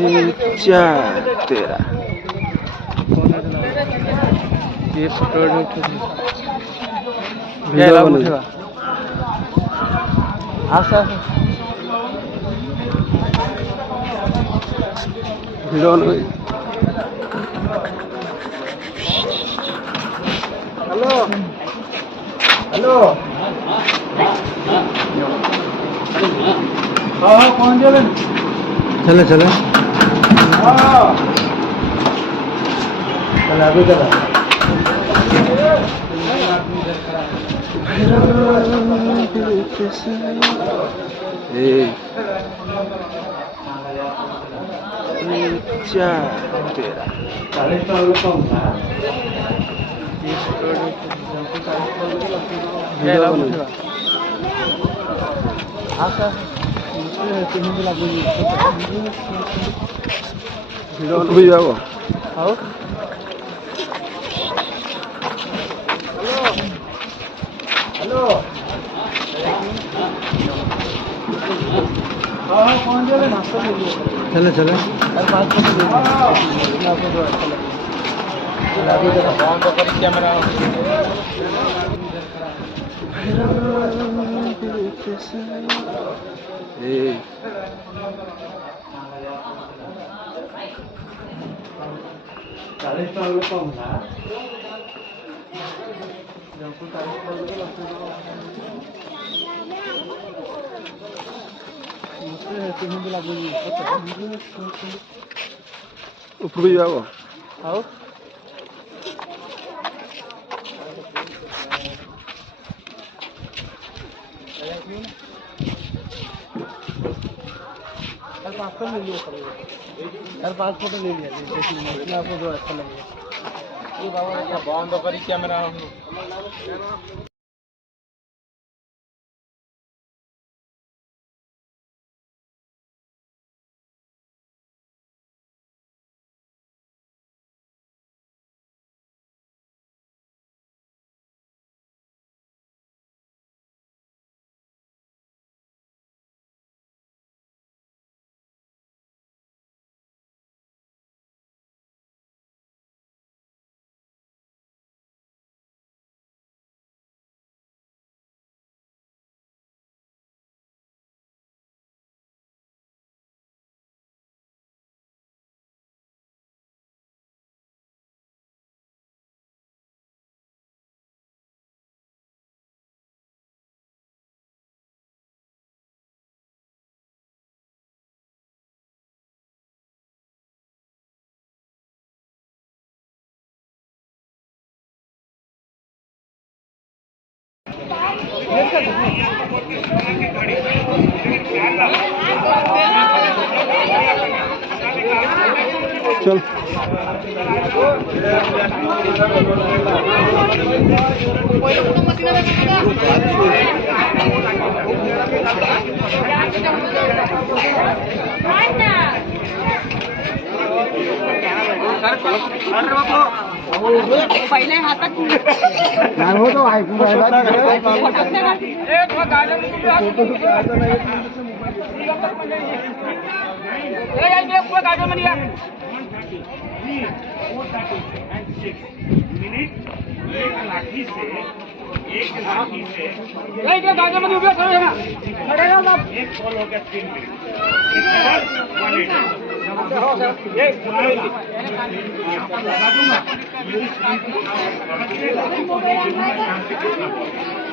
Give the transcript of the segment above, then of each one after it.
क्या तेरा ये फोटो वीडियो बने आसा वीडियो बने हेलो हेलो हाँ कौन जाए चले चले हाँ चल अभी चला क्या तेरा 40 का कम था वीडियो बने वीडियो जाओ आओ हेलो हाँ कौन जाए नाश्ता चले चले अरे 5 फोटो कैमरा चालीस कम था ऊपर भी जाओ आओ यार 5 फोटो ले लिया यार 5 फोटो ले लिया देखिए आपको जो अच्छा लगेगा ये बाबा बंद करी कैमरा चल पहिले हातात नाही हो तो ऐकून गाड्यामध्ये उभे करू ना एक कॉल हो गया 3 मिनट लगा दूंगा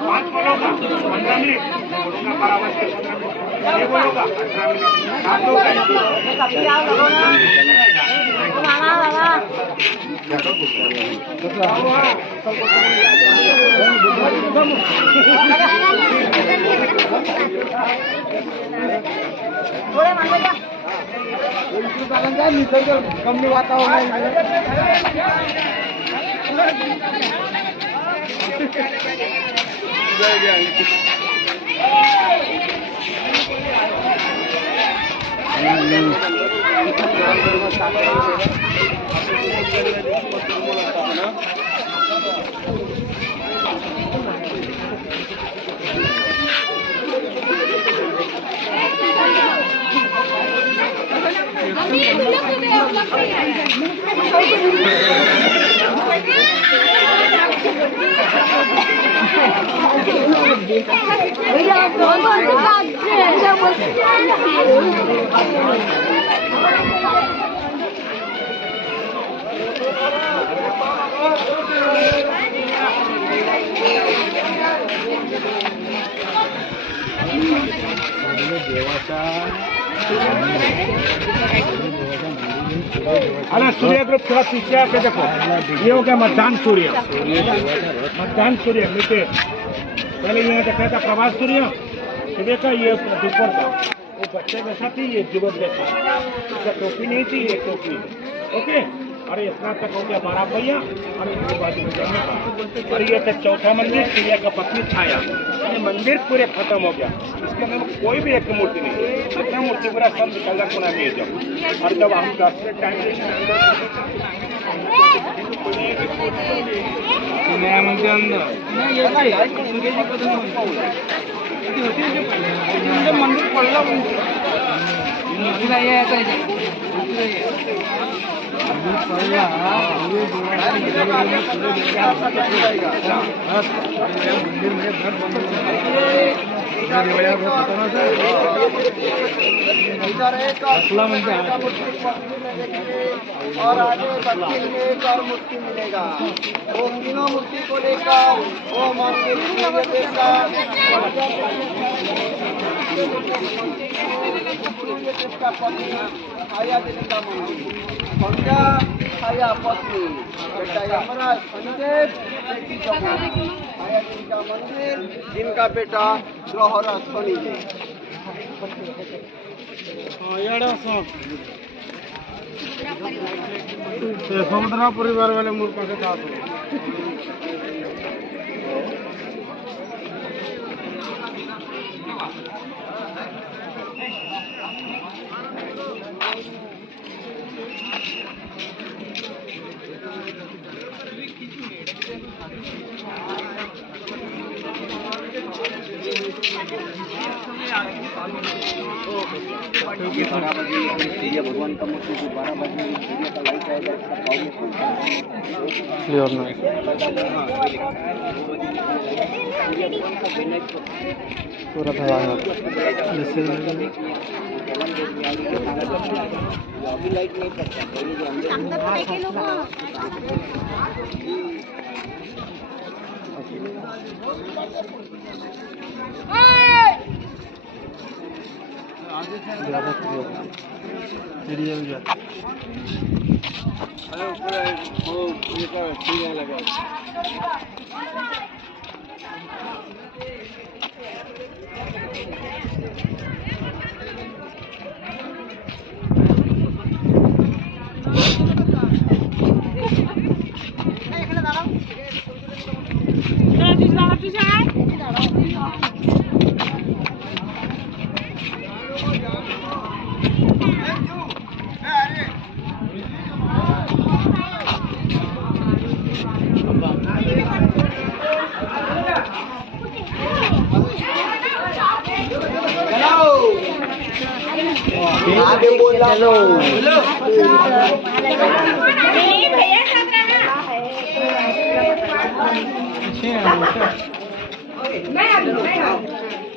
5 कॉल होगा 15 मिनट बोलूंगा बराबर से 15 मिनट ये बोलूंगा 18 मिनट 7 लोग कंपनी वातावरण अरे सूर्य ग्रुप थोड़ा पीछे आके देखो, ये हो गया मतदान सूर्य। मतदान सूर्य नीचे पहले ये देखा था प्रभात सूर्य, सुबह का ये दोपहर का, वो बच्चे जैसा थी, ये युवक जैसा, इसका टोपी नहीं थी, ये टोपी। ओके, और इतना तक हो गया 12 भैया, और इसके बाजू में जाने का, और ये था चौथा मंदिर, सूर्य का पत्नी छाया। ये मंदिर पूरे खत्म हो गया, इसके अंदर कोई भी एक मूर्ति नहीं, इतना मूर्ति पूरा सब निकल को ना मिल जाओ। और जब हम 10 मिनट टाइम नया मंदिर अंदर मंदिर पडला और आगे दक्षिण में एक और मूर्ति मिलेगा। वो तीनों मूर्ति को लेकर वो मंदिर छाया देवी का मंदिर, संध्या छाया पत्नी बेटा यमराज शनिदेव, बेटी छाया देवी का मंदिर, जिनका बेटा ग्रहरा शनिदेव। समुद्र परिवार वाले मोर पास भगवान का मूर्ति जो 12 बजे सूर्य का लाइट आएगा, क्लियर नहीं पूरा था अभी लाइट नहीं करता आगे बोलो हेलो भैया साथ रहना। नहीं अभी नहीं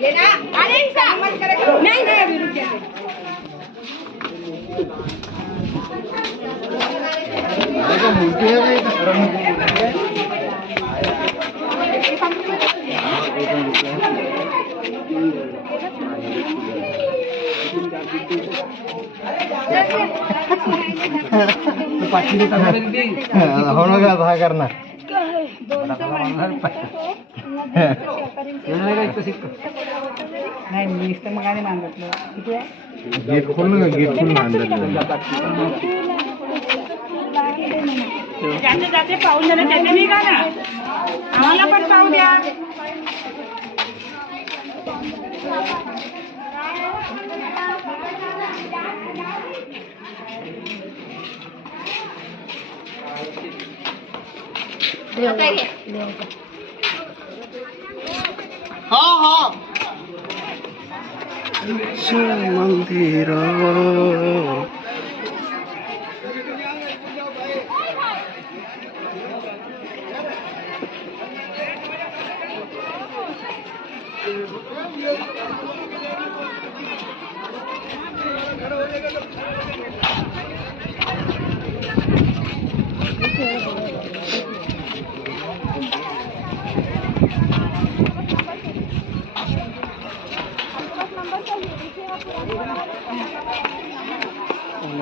लेना, अरे ऐसा मत करेगा। नहीं नहीं अभी रुक जाए। देखो मूर्ति है भाई होना था करना नाही इष्ट मग आणि मागितलं किती आहे गेट खोल ना गेट खोल ना अंदर जाते जाते पाहून झालं त्याने निघा ना आम्हाला पण पाहू द्या हाँ हाँ मंदिर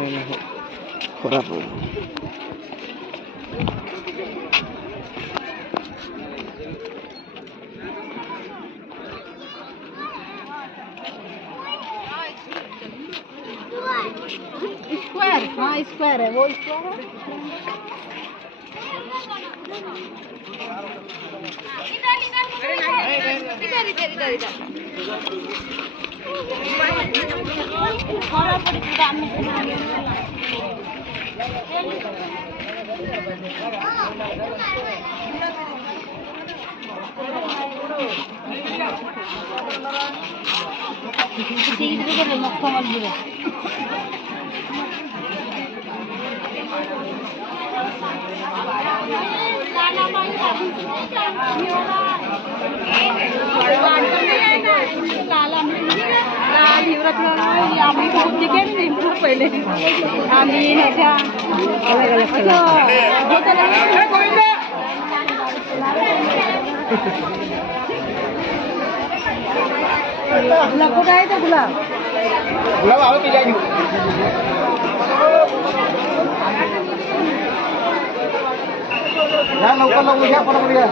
नाही खराब हो स्क्वायर, हाँ स्क्वायर है, वो स्क्वायर है। इधर। आम्ही खूप तिकेट नाही पहिले आम्ही ह्याच्या गुलाब कुठं आहे का गुलाब गुलाब आलो की जागी या लवकर या परत या